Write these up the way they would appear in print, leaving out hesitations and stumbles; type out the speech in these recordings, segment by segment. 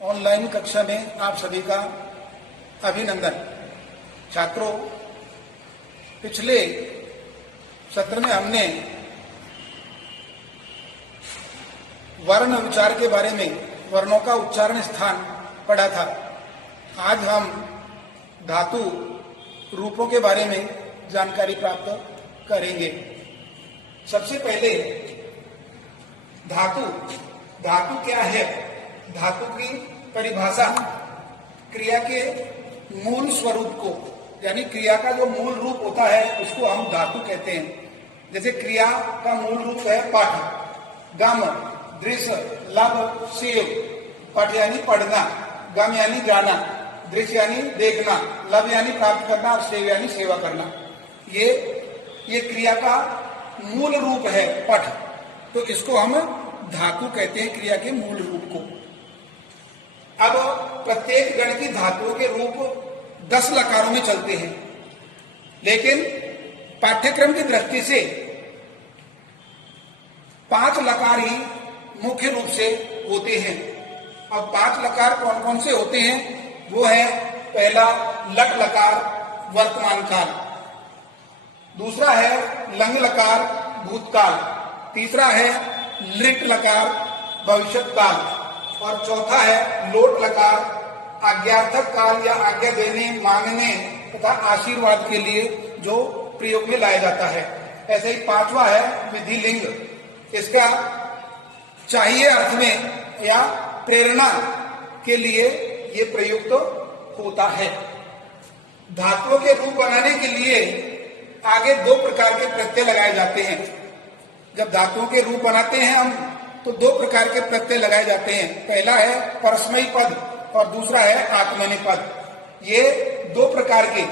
Online कक्षा में आप सभी का अभिनंदन। छात्रों, पिछले सत्र में हमने वर्ण विचार के बारे में, वर्णों का उच्चारण स्थान पढ़ा था। आज हम धातु रूपों के बारे में जानकारी प्राप्त करेंगे। सबसे पहले धातु क्या है? धातु की परिभाषा क्रिया के मूल स्वरूप को, यानी क्रिया का जो मूल रूप होता है उसको हम धातु कहते हैं। जैसे क्रिया का मूल रूप है पठ, गम, दृश्य, लब, सेव। पठ यानी पढ़ना, गम यानी जाना, दृश्य यानी देखना, लब यानी प्राप्त करना और सेव यानी सेवा करना। ये क्रिया का मूल रूप है पठ, तो इसको हम धातु कहते हैं, क्रिया के मूल रूप को। अब प्रत्येक गण की धातुओं के रूप 10 लकारों में चलते हैं, लेकिन पाठ्यक्रम की दृष्टि से 5 लकार ही मुख्य रूप से होते हैं। अब 5 लकार कौन कौन से होते हैं? वो है पहला लट लकार, वर्तमान काल। दूसरा है लंग लकार, भूतकाल। तीसरा है लिट लकार, भविष्यत काल। और चौथा है लोट लकार, आज्ञार्थक काल या आज्ञा देने, मांगने तथा आशीर्वाद के लिए जो प्रयोग में लाया जाता है। ऐसे ही 5वां है विधि लिंग। इसका चाहिए अर्थ में या प्रेरणा के लिए ये प्रयुक्त होता है। धातुओं के रूप बनाने के लिए आगे 2 प्रकार के प्रत्यय लगाए जाते हैं। जब धातुओं के रूप बनाते हैं हम तो 2 प्रकार के प्रत्यय लगाए जाते हैं। पहला है परस्मयी पद और दूसरा है आत्मनेपद पद। ये 2 प्रकार के,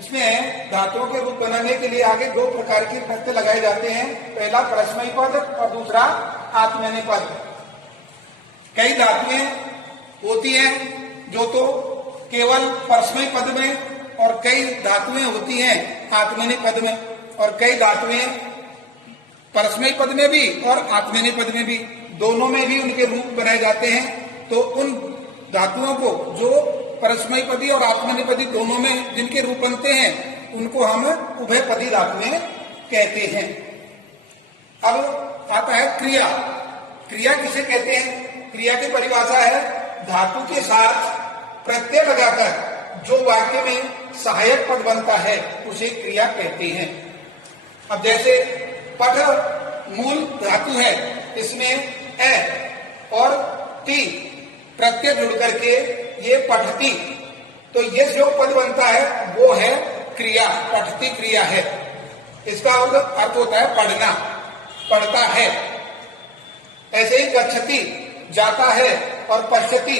इसमें धातुओं के रूप बनाने के लिए आगे 2 प्रकार के प्रत्यय लगाए जाते हैं। पहला परस्मयी पद और दूसरा आत्मनेपद पद। कई धातुएं होती हैं जो तो केवल परस्मयी पद में, और कई धातुएं होती हैं आत्मनेपद पद में, और कई धातुएं परस्मयी पद में भी और आत्मनेपद पद में भी, दोनों में भी उनके रूप बनाए जाते हैं। तो उन धातुओं को जो परस्मयीपदी और आत्मनेपदी दोनों में जिनके रूप बनते हैं उनको हम उभयपदी धातुएं कहते हैं। अब आता है क्रिया। क्रिया किसे कहते हैं? क्रिया की परिभाषा है धातु के साथ प्रत्यय लगाकर जो वाक्य में सहायक पद बनता है उसे क्रिया कहते हैं। अब जैसे पठ मूल धातु है, इसमें ए और ती प्रत्यय जुड़ करके ये पठती, तो ये जो पद बनता है वो है क्रिया, पठती क्रिया है। इसका अर्थ होता है पढ़ना, पढ़ता है। ऐसे ही गच्छति जाता है और पश्यति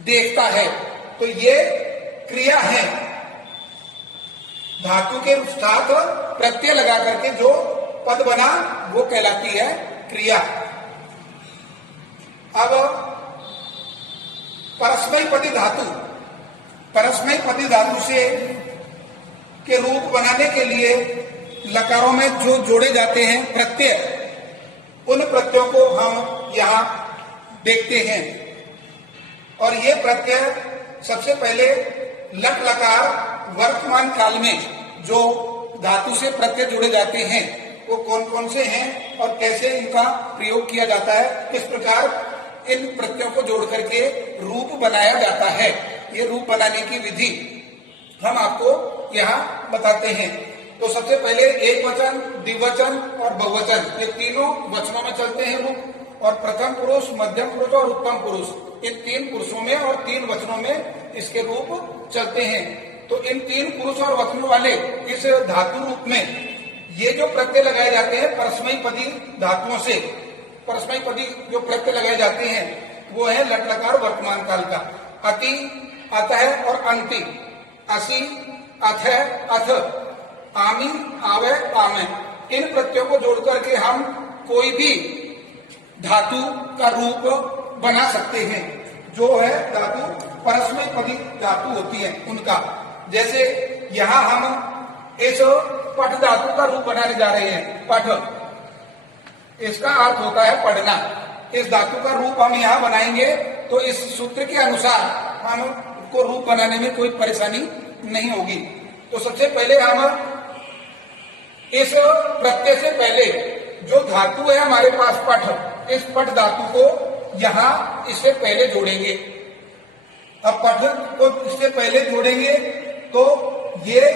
देखता है, तो ये क्रिया है। धातु के साथ प्रत्यय लगा करके जो पद बना वो कहलाती है क्रिया। अब परस्मयीपदी धातु, परस्मयीपदी धातु से के रूप बनाने के लिए लकारों में जो जोड़े जाते हैं प्रत्यय, उन प्रत्ययों को हम यहाँ देखते हैं। और ये प्रत्यय सबसे पहले लट लकार वर्तमान काल में जो धातु से प्रत्यय जुड़े जाते हैं वो कौन कौन से हैं और कैसे इनका प्रयोग किया जाता है, किस प्रकार इन प्रत्ययों को जोड़ करके रूप बनाया जाता है, ये रूप बनाने की विधि हम आपको यहाँ बताते हैं। तो सबसे पहले एक वचन, द्विवचन और बहुवचन, ये तीनों वचनों में चलते हैं रूप। और प्रथम पुरुष, मध्यम पुरुष और उत्तम पुरुष, इन 3 पुरुषों में और 3 वचनों में इसके रूप चलते हैं। तो इन 3 पुरुष और वचनों वाले इस धातु रूप में ये जो प्रत्यय लगाए जाते हैं परस्मयीपदी धातुओं से, परस्मयीपदी जो प्रत्यय लगाए जाते हैं वो है लट लकार वर्तमान काल का। अति, अतः और अंति, असि, अथ, अथ, आमी, आवे, आमे, इन प्रत्ययों को जोड़ करके हम कोई भी धातु का रूप बना सकते हैं। जो है धातु परस्मयीपदी धातु होती है उनका। जैसे यहाँ हम इस पठ धातु का रूप बनाने जा रहे हैं। पठ, इसका अर्थ होता है पढ़ना। इस धातु का रूप हम यहाँ बनाएंगे तो तो इस सूत्र के अनुसार हमको रूप बनाने में कोई परेशानी नहीं होगी। तो सबसे पहले हम इस प्रत्यय से पहले जो धातु है हमारे पास पठ, इस पठ धातु को यहां इससे पहले जोड़ेंगे। अब पठ को इससे पहले जोड़ेंगे तो ये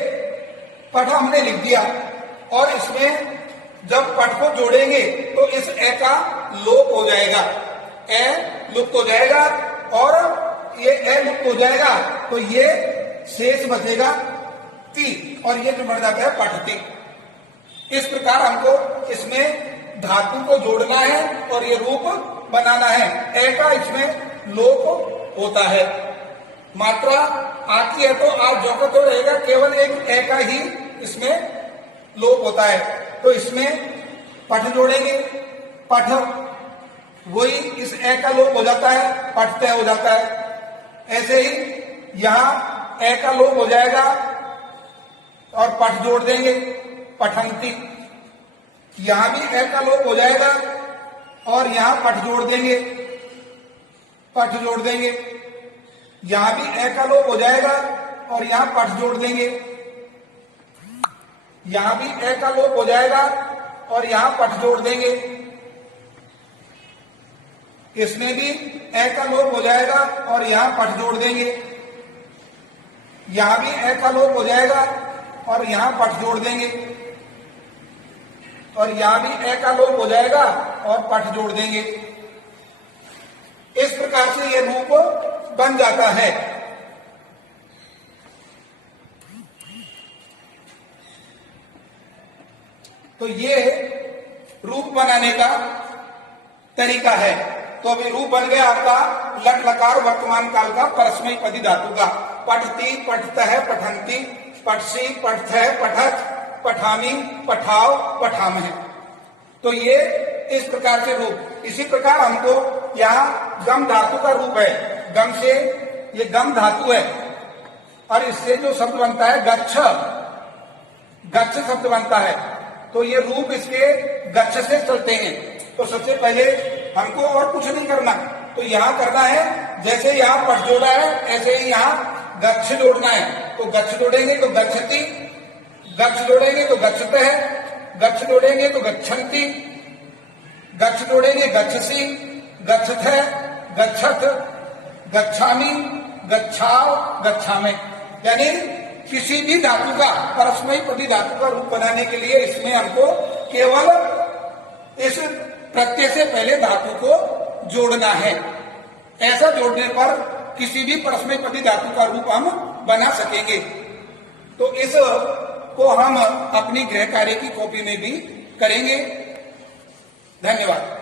पठ हमने लिख दिया, और इसमें जब पठ को जोड़ेंगे तो इस ए का लोप हो जाएगा, ए लुप्त हो जाएगा, और ये ए लुप्त हो जाएगा तो ये शेष बचेगा ती, और ये जो बन जाता है पठती। इस प्रकार हमको इसमें धातु को जोड़ना है और ये रूप बनाना है। ए का इसमें लोप होता है, मात्रा आती है तो आज जो तो रहेगा, केवल एक ए का ही इसमें लोप होता है। तो इसमें पठ जोड़ेंगे, पठ वही इस ए का लोप हो जाता है, पठ तय हो जाता है। ऐसे ही यहां ए का लोप हो जाएगा और पठ जोड़ देंगे, पठंती। यहां भी ए का लोप हो जाएगा और यहां पठ जोड़ देंगे, पठ जोड़ देंगे। यहां भी ए का लोप हो जाएगा और यहां पठ जोड़ देंगे। यहां भी ए का लोप हो जाएगा और यहां पठ जोड़ देंगे। इसमें भी ए का लोप हो जाएगा और यहां पठ जोड़ देंगे। यहां भी ए का लोप हो जाएगा और यहां पठ जोड़ देंगे, और यहां भी ए का लोप हो जाएगा और पठ जोड़ देंगे। इस प्रकार से यह रूप बन जाता है। तो ये रूप बनाने का तरीका है। तो अभी रूप बन गया आपका लट लकार वर्तमान काल का परस्मैपदी धातु का। पठती, पठतः, पठंती, पठसी, पठथः, पठत, पठामी, पठाव, पठामह। तो ये इस प्रकार से रूप। इसी प्रकार हमको यहाँ गम धातु का रूप है। गम से ये गम धातु है और इससे जो शब्द बनता है गच्छ, गच्छ शब्द बनता है। तो ये रूप इसके गच्छ से चलते हैं। तो सबसे पहले हमको और कुछ नहीं करना, तो यहाँ करना है जैसे यहाँ पठ जोड़ा है ऐसे ही यहाँ गच्छ जोड़ना है। तो गच्छ जोड़ेंगे तो गच्छति, गच्छ जोड़ेंगे तो गच्छतः, गच्छ जोड़ेंगे तो गच्छन्ति, गच्छ जोड़ेंगे गच्छसि, गच्छथः, गच्छत, गच्छामि, गच्छाव, गच्छामे। यानी किसी भी धातु का परस्मैपदी धातु का रूप बनाने के लिए इसमें हमको केवल इस प्रत्यय से पहले धातु को जोड़ना है। ऐसा जोड़ने पर किसी भी परस्मैपदी धातु का रूप हम बना सकेंगे। तो इस को हम अपनी गृह कार्य की कॉपी में भी करेंगे। धन्यवाद।